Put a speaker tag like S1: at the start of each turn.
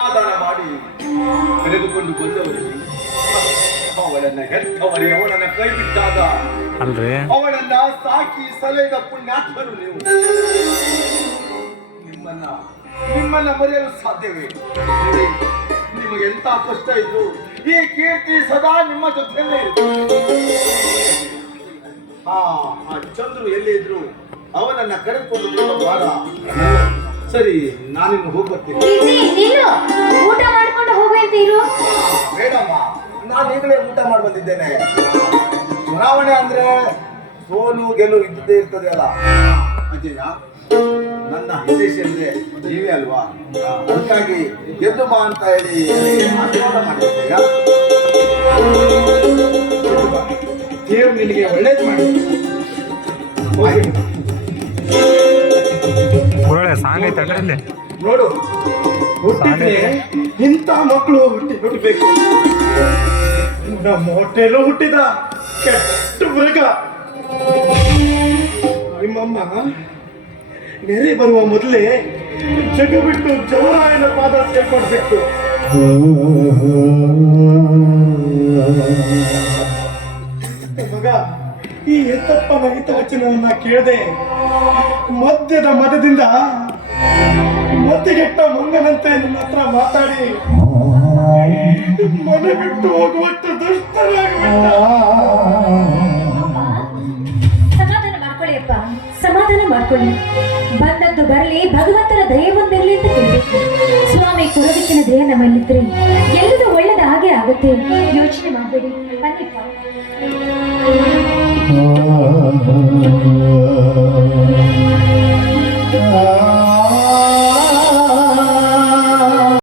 S1: ಸಮಾಧಾನ ಮಾಡಿ ಕರೆದುಕೊಂಡು ಬಂದವರು. ಅವಳನ್ನ ಹೆತ್ತವರೇ ಅವಳನ್ನ ಕೈ ಬಿಟ್ಟಾಗ
S2: ಅಲ್ರಿ?
S1: ಅವಳನ್ನ ಸಾಕಿ ಸಲಹೆದ ಪುಣ್ಯಾತ್ಮರು ನೀವು. ನಿಮ್ಮನ್ನ ನಿಮ್ಮನ್ನ ಮರೆಯಲು ಸಾಧ್ಯವೇ? ನಿಮಗೆ ಎಂತ ಕಷ್ಟ ಇದ್ರು ಈ ಕೀರ್ತಿ ಸದಾ ನಿಮ್ಮ ಜೊತೆಯಲ್ಲೇ ಇರುತ್ತೆ. ಹಾ ಆ ಚಂದ್ರು ಎಲ್ಲಿ ಇದ್ರು ಅವನನ್ನ ಕರೆದುಕೊಂಡು ಬರುವಾಗ ಸರಿ ನಾನಿನ್ನು ಹೋಗ್ಬರ್ತೀನಿ. ಈಗಲೇ ಊಟ ಮಾಡಿ ಬಂದಿದ್ದೇನೆ. ಚುನಾವಣೆ ಅಂದ್ರೆ ಸೋಲು ಗೆಲುವು ಇದ್ದೇ ಇರ್ತದೆ ಅಲ್ಲ? ಅಜಯ ನನ್ನ ಹಿತೈಷಿ ಅಂದ್ರೆ ನೀವೇ ಅಲ್ವಾ? ಅದಕ್ಕಾಗಿ ಗೆದ್ದು ಬಾ ಅಂತ ಹೇಳಿ ಆಶೀರ್ವಾದ ದೇವ್ರು ನಿನಗೆ ಒಳ್ಳೇದು ಮಾಡಿ.
S2: ಒಳ್ಳೆ ಸಾಂಗ್ ಐತಲ್ರಿ ಇಲ್ಲಿ
S1: ನೋಡು ಹುಟ್ಟಿದ್ರೆ ಇಂಥ ಮಕ್ಕಳು ಹುಟ್ಟಿ ಹುಟ್ಟಬೇಕು ನಮ್ಮ ಹೊಟ್ಟೆಲ್ಲೂ ಹುಟ್ಟಿದ ಕೆಟ್ಟ ಮೃಗ. ನಿಮ್ಮಮ್ಮ, ನೆರೆ ಬರುವ ಮೊದಲೇ ಜಗ ಬಿಟ್ಟು ಜವರಾಯನ ಪಾದ ಸೇರ್ಕೊಡ್ಬಿಟ್ಟು ಮಗ, ಈ ಎತ್ತಪ್ಪನ ಹಿತವಚನವನ್ನ ಕೇಳದೆ ಮದ್ಯದ ಮದದಿಂದ ಮತ್ತಿಗೆಟ್ಟ ಮಂಗನಂತೆ ನನ್ನ ಹತ್ರ ಮಾತಾಡಿ. ಮನೆ ಬಿಟ್ಟು ಹೋಗುವಷ್ಟು
S3: ಸಮಾಧಾನ ಮಾಡ್ಕೊಳ್ಳಿ. ಬಂದದ್ದು ಬರಲಿ, ಭಗವಂತನ ದಯ ಬಂದಿರಲಿ ಅಂತ ಕೇಳಬೇಕು. ಸ್ವಾಮಿ ಕೊಡೋದಕ್ಕಿನ ದಯ ನಮ್ಮಲ್ಲಿದ್ರೆ ಎಲ್ಲದೂ ಒಳ್ಳೇದು ಹಾಗೆ ಆಗುತ್ತೆ. ಯೋಚನೆ ಮಾಡಬೇಡಿ. ಬನ್ನಿಪ್ಪ